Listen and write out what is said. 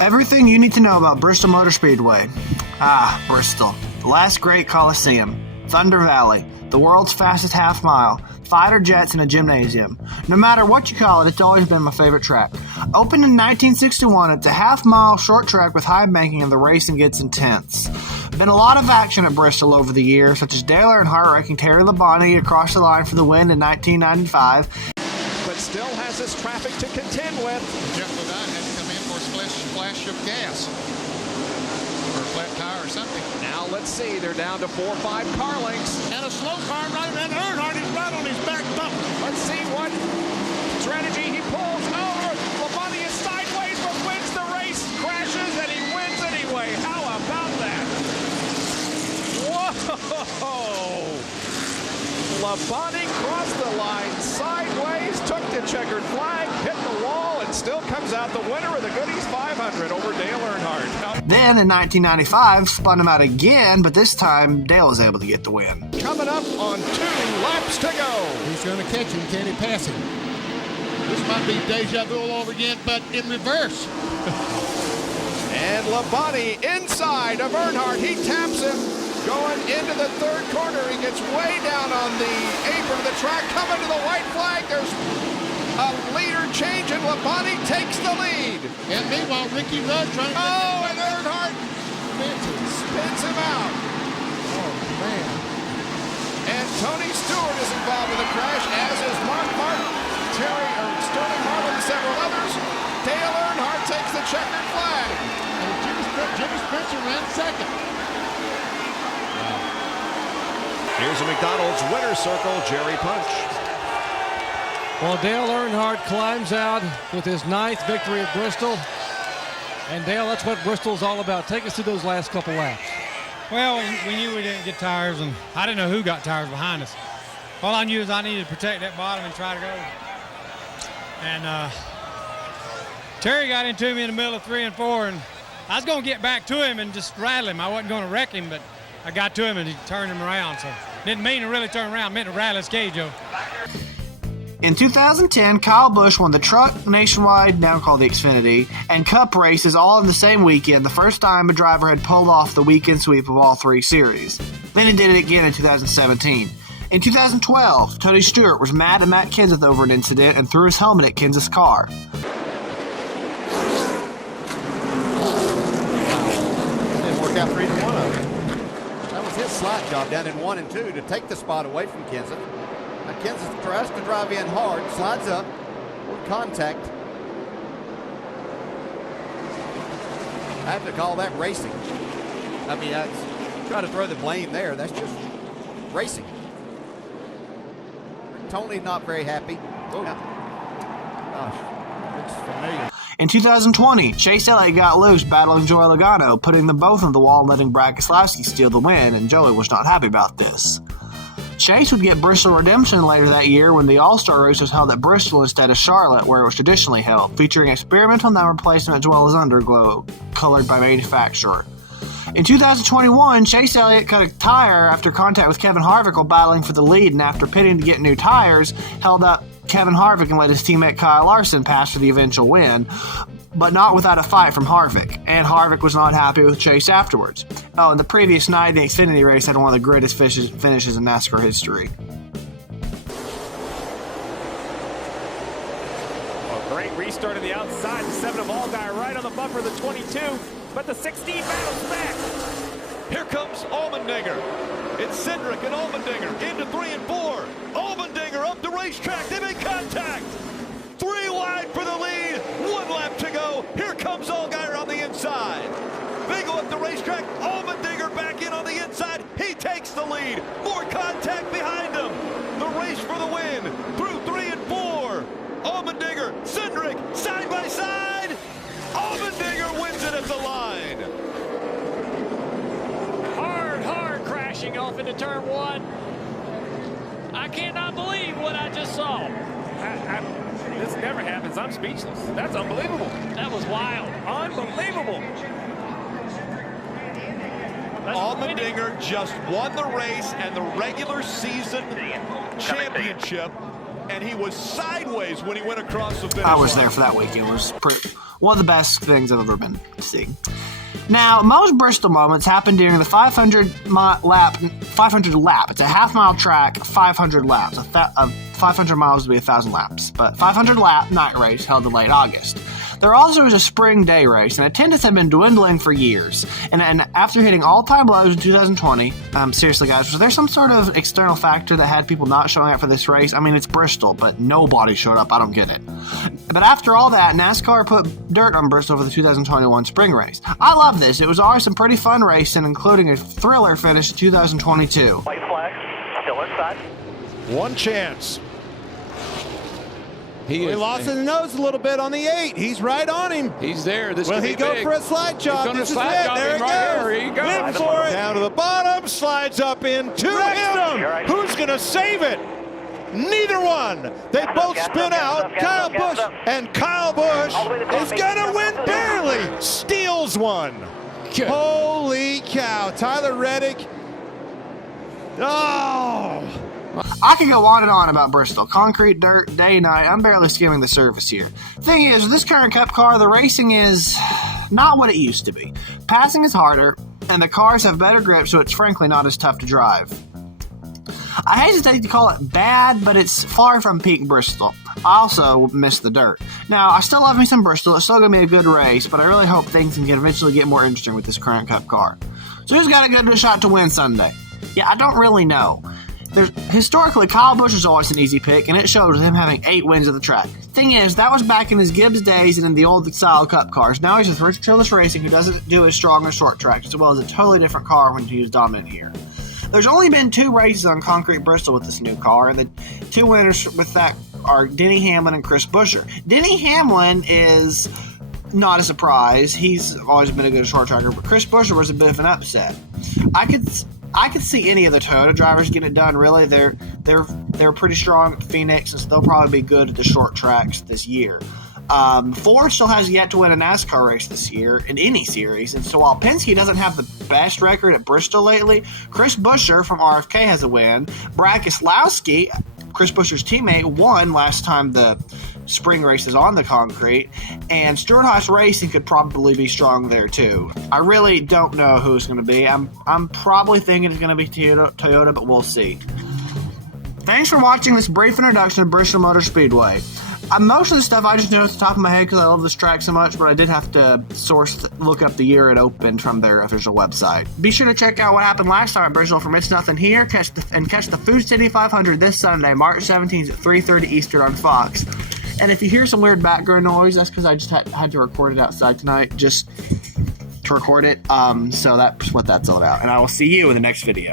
Everything you need to know about Bristol Motor Speedway. Bristol. The last great Coliseum. Thunder Valley. The world's fastest half mile. Fighter jets in a gymnasium. No matter what you call it, it's always been my favorite track. Opened in 1961, it's a half-mile short track with high banking and the racing gets intense. Been a lot of action at Bristol over the years, such as Dale Earnhardt wrecking Terry Labonte across the line for the win in 1995. But still has this traffic to contend with. Jeff Ledine had to come in for a splash of gas. Or a flat tire or something. Now let's see, they're down to 4 or 5 car lengths. And a slow car right around Earnhardt is right on his back bumper. Let's see what strategy he pulls. Labonte is sideways but wins the race, crashes, and he wins anyway. How about that? Whoa! Labonte crossed the line sideways, took the checkered flag, hit the wall, and still comes out the winner of the Goodies 500 over Dale Earnhardt. Then in 1995, spun him out again, but this time Dale was able to get the win. Coming up on 2 laps to go. He's going to catch him. Can he pass him? This might be deja vu all over again, but in reverse. And Labonte inside of Earnhardt. He taps him. Going into the third corner. He gets way down on the apron of the track. Coming to the white flag. There's a leader change, and Labonte takes the lead. And meanwhile, Ricky Rudd trying to... Oh, and Earnhardt spins him out. Oh, man. And Tony Stewart is involved in the crash, as is Mark Martin, Sterling Marlin, and several others. Dale Earnhardt takes the checkered flag. And Jimmy Spencer ran second. Here's a McDonald's winner's circle, Jerry Punch. Well, Dale Earnhardt climbs out with his 9th victory at Bristol. And Dale, that's what Bristol's all about. Take us through those last couple laps. Well, we knew we didn't get tires, and I didn't know who got tires behind us. All I knew is I needed to protect that bottom and try to go. And Terry got into me in the middle of 3 and 4, and I was going to get back to him and just rattle him. I wasn't going to wreck him, but I got to him and he turned him around. So didn't mean to really turn around, meant to rattle his cage, though. In 2010, Kyle Busch won the Truck, Nationwide, now called the Xfinity, and Cup races all in the same weekend, the first time a driver had pulled off the weekend sweep of all 3 series. Then he did it again in 2017. In 2012, Tony Stewart was mad at Matt Kenseth over an incident and threw his helmet at Kenseth's car. Didn't work out for either one of them. That was his slot job down in 1 and 2 to take the spot away from Kenseth. Now Kenseth tries to drive in hard, slides up, with contact. I have to call that racing. I mean, I try to throw the blame there. That's just racing. Tony not very happy. Oh. Gosh, looks familiar. In 2020, Chase Elliott got loose battling Joey Logano, putting them both on the wall and letting Brad Keselowski steal the win, and Joey was not happy about this. Chase would get Bristol redemption later that year when the All-Star race was held at Bristol instead of Charlotte, where it was traditionally held, featuring experimental number placement as well as underglow, colored by manufacturer. In 2021, Chase Elliott cut a tire after contact with Kevin Harvick while battling for the lead, and after pitting to get new tires, held up Kevin Harvick and let his teammate Kyle Larson pass for the eventual win, but not without a fight from Harvick, and Harvick was not happy with Chase afterwards. Oh, and the previous night, the Xfinity race had one of the greatest finishes in NASCAR history. A great restart on the outside, the 7 of Allgaier right on the bumper of the 22, but the 16 battles back. Here comes Allmendinger. It's Cindric and Allmendinger into 3 and 4. Allmendinger up the racetrack. They make contact. 3 wide for the lead. 1 lap to go. Here comes Allgaier on the inside. They go up the racetrack. Allmendinger back in on the inside. He takes the lead. More contact behind him. The race for the win through 3 and 4. Allmendinger, Cindric, side by side. Allmendinger wins it at the line. Hard crashing off into turn 1. I cannot believe what I just saw. This never happens. I'm speechless. That's unbelievable. That was wild. Unbelievable. Allmendinger just won the race and the regular season championship, and he was sideways when he went across the finish line. I was there for that week. It was One of the best things I've ever been to see. Now, most Bristol moments happen during the 500 lap. It's a half-mile track, 500 laps. 500 miles would be 1,000 laps, but 500 lap night race held in late August. There also is a spring day race, and attendance had been dwindling for years. And after hitting all-time lows in 2020, seriously guys, was there some sort of external factor that had people not showing up for this race? I mean, it's Bristol, but nobody showed up. I don't get it. But after all that, NASCAR put dirt on Bristol for the 2021 spring race. I love this. It was always some pretty fun racing, including a thriller finish in 2022. White flag, still inside. One chance. He lost his nose a little bit on the 8. He's right on him. He's there. This Will could he be go big. for a slide job? He's This is slide it. job There him it right goes. here. Here he goes. Win for it. Down to the bottom, slides up into him. Who's going to save it? Neither one. They both spin out. Kyle Busch, and Kyle Busch is going to win barely. Steals one. Holy cow. Tyler Reddick. Oh. I could go on and on about Bristol. Concrete, dirt, day, night. I'm barely skimming the surface here. Thing is, with this current Cup car, the racing is not what it used to be. Passing is harder, and the cars have better grip, so it's frankly not as tough to drive. I hesitate to call it bad, but it's far from peak Bristol. I also miss the dirt. Now, I still love me some Bristol. It's still going to be a good race, but I really hope things can eventually get more interesting with this current Cup car. So who's got a good shot to win Sunday? Yeah, I don't really know. Historically, Kyle Busch is always an easy pick, and it showed with him having 8 wins at the track. Thing is, that was back in his Gibbs days and in the old style Cup cars. Now he's with Richard Childress Racing, who doesn't do as strong as short tracks, as well as a totally different car when he was dominant here. There's only been 2 races on concrete Bristol with this new car, and the 2 winners with that are Denny Hamlin and Chris Buescher. Denny Hamlin is not a surprise. He's always been a good short tracker, but Chris Buescher was a bit of an upset. I could see any of the Toyota drivers getting it done. Really, they're pretty strong at Phoenix, and so they'll probably be good at the short tracks this year. Ford still has yet to win a NASCAR race this year in any series, and so while Penske doesn't have the best record at Bristol lately, Chris Buescher from RFK has a win. Brad Keselowski, Chris Buescher's teammate, won last time the spring races on the concrete, and Stewart-Haas Racing could probably be strong there too. I really don't know who it's going to be. I'm probably thinking it's going to be Toyota, but we'll see. Thanks for watching this brief introduction to Bristol Motor Speedway. Most of the stuff I just know off the top of my head because I love this track so much, but I did have to look up the year it opened from their official website. Be sure to check out what happened last time at Bristol from It's Nothing Here, catch the Food City 500 this Sunday, March 17th at 3:30 Eastern on Fox. And if you hear some weird background noise, that's because I just had to record it outside tonight, just to record it. So that's what that's all about. And I will see you in the next video.